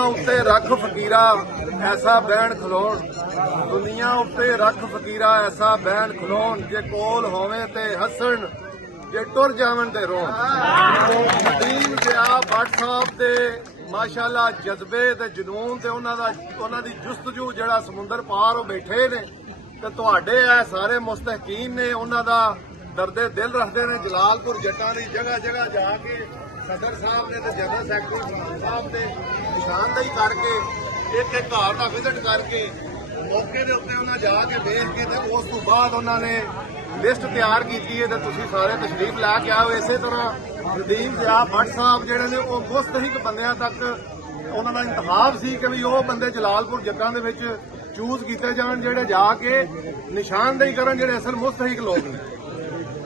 ਦੁਨੀਆ ਉੱਤੇ ਰੱਖ ਫਕੀਰਾ ਐਸਾ ਬਹਿਣ ਖਲੋਣ, ਦੁਨੀਆ ਉੱਤੇ ਰੱਖ ਫਕੀਰਾ ਐਸਾ ਬਹਿਣ ਖਲੋਣ, ਜੇ ਕੋਲ ਹੋਵੇ ਤੇ ਹੱਸਣ, ਜੇ ਟੁਰ ਜਾਵਣ ਤੇ ਰੋਣ। ਨਦੀਮ ਜ਼ਿਆ ਭੱਟ ਸਾਹਿਬ ਦੇ ਮਾਸ਼ਾਅੱਲਾ ਜਜ਼ਬੇ ਤੇ ਜਨੂਨ ਤੇ ਉਹਨਾਂ ਦੀ ਜੁਸਤਜੂ ਜਿਹੜਾ ਸਮੁੰਦਰ ਪਾਰ ਉਹ ਬੈਠੇ ਨੇ ਤੇ ਤੁਹਾਡੇ ਇਹ ਸਾਰੇ ਮੁਸਤਹਕੀਨ ਨੇ ਉਹਨਾਂ ਦਾ ਦਰਦੇ ਦਿਲ ਰੱਖਦੇ ਨੇ। ਜਲਾਲਪੁਰ ਜੱਟਾਂ ਦੀ ਜਗ੍ਹਾ ਜਗ੍ਹਾ ਜਾ ਕੇ ਸਦਰ ਸਾਹਿਬ ਨੇ ਤੇ ਜਨਰਲ ਸੈਕਟਰੀ ਸਾਹਿਬ ਨੇ ਨਿਸ਼ਾਨਦੇਹੀ ਕਰਕੇ ਇੱਕ ਇੱਕ ਘਰ ਦਾ ਵਿਜ਼ਿਟ ਕਰਕੇ ਮੌਕੇ ਦੇ ਉੱਤੇ ਉਹਨਾਂ ਜਾ ਕੇ ਵੇਖ ਕੇ ਤੇ ਉਸ ਤੋਂ ਬਾਅਦ ਉਹਨਾਂ ਨੇ ਲਿਸਟ ਤਿਆਰ ਕੀਤੀ ਹੈ ਤੇ ਤੁਸੀਂ ਸਾਰੇ ਤਸ਼ਰੀਫ ਲੈ ਕੇ ਆਓ। ਇਸੇ ਤਰ੍ਹਾਂ ਨਦੀਮ ਜ਼ਿਆ ਭੱਟ ਸਾਹਿਬ ਜਿਹੜੇ ਨੇ ਉਹ ਮੁਸਤਹਿਕ ਬੰਦਿਆਂ ਤੱਕ ਉਹਨਾਂ ਦਾ ਇੰਤਖਾਬ ਸੀ ਕਿ ਵੀ ਉਹ ਬੰਦੇ ਜਲਾਲਪੁਰ ਜੱਟਾਂ ਦੇ ਵਿੱਚ ਚੂਜ਼ ਕੀਤੇ ਜਾਣ ਜਿਹੜੇ ਜਾ ਕੇ ਨਿਸ਼ਾਨਦੇਹੀ ਕਰਨ ਜਿਹੜੇ ਅਸਲ ਮੁਸਤਹਿਕ ਲੋਕ ਨੇ।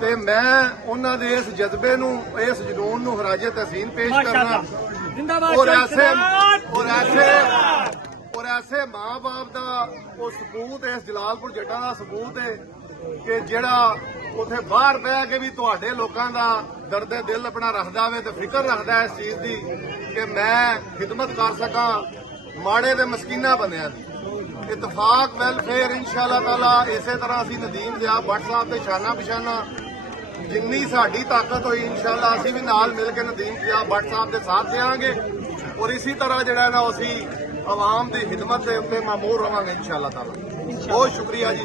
ਤੇ ਮੈਂ ਉਹਨਾਂ ਦੇ ਇਸ ਜਜ਼ਬੇ ਨੂੰ ਇਸ ਜਨੂਨ ਨੂੰ ਖਰਾਜੇ ਤਹਿਸੀਨ ਪੇਸ਼ ਕਰਨਾ ਔਰ ਐਸੇ ਮਾਂ ਬਾਪ ਦਾ ਉਹ ਸਬੂਤ ਇਸ ਜਲਾਲਪੁਰ ਜੱਟਾਂ ਦਾ ਸਬੂਤ ਹੈ ਕਿ ਜਿਹੜਾ ਉੱਥੇ ਬਾਹਰ ਬਹਿ ਕੇ ਵੀ ਤੁਹਾਡੇ ਲੋਕਾਂ ਦਾ ਦਰਦੇ ਦਿਲ ਆਪਣਾ ਰੱਖਦਾ ਵੇ ਤੇ ਫਿਕਰ ਰੱਖਦਾ ਇਸ ਚੀਜ਼ ਦੀ ਕਿ ਮੈਂ ਖਿਦਮਤ ਕਰ ਸਕਾਂ ਮਾੜੇ ਤੇ ਮਸਕੀਨਾ ਬੰਦਿਆਂ ਦੀ। ਇਤਫਾਕ ਵੈਲਫੇਅਰ ਇਨਸ਼ਾਅੱਲਾ ਤਾਲਾ ਇਸੇ ਤਰ੍ਹਾਂ ਅਸੀਂ ਨਦੀਮ ਜ਼ਿਆ ਭੱਟ ਸਾਹਿਬ ਦੇ ਸ਼ਾਨਾ ਬਿਸ਼ਾਨਾ ਜਿੰਨੀ ਸਾਡੀ ਤਾਕਤ ਹੋਈ ਇਨਸ਼ਾਅੱਲਾ ਅਸੀਂ ਵੀ ਨਾਲ ਮਿਲ ਕੇ ਨਦੀਮ ਜ਼ਿਆ ਭੱਟ ਸਾਹਿਬ ਦੇ ਸਾਥ ਦੇਵਾਂਗੇ ਔਰ ਇਸੇ ਤਰ੍ਹਾਂ ਜਿਹੜਾ ਨਾ ਅਸੀਂ ਆਵਾਮ ਦੀ ਖਿਦਮਤ ਦੇ ਉੱਤੇ ਮਾਮੂਰ ਰਵਾਂਗੇ ਇਨਸ਼ਾਅੱਲਾ ਤਾਲਾ। ਬਹੁਤ ਸ਼ੁਕਰੀਆ ਜੀ।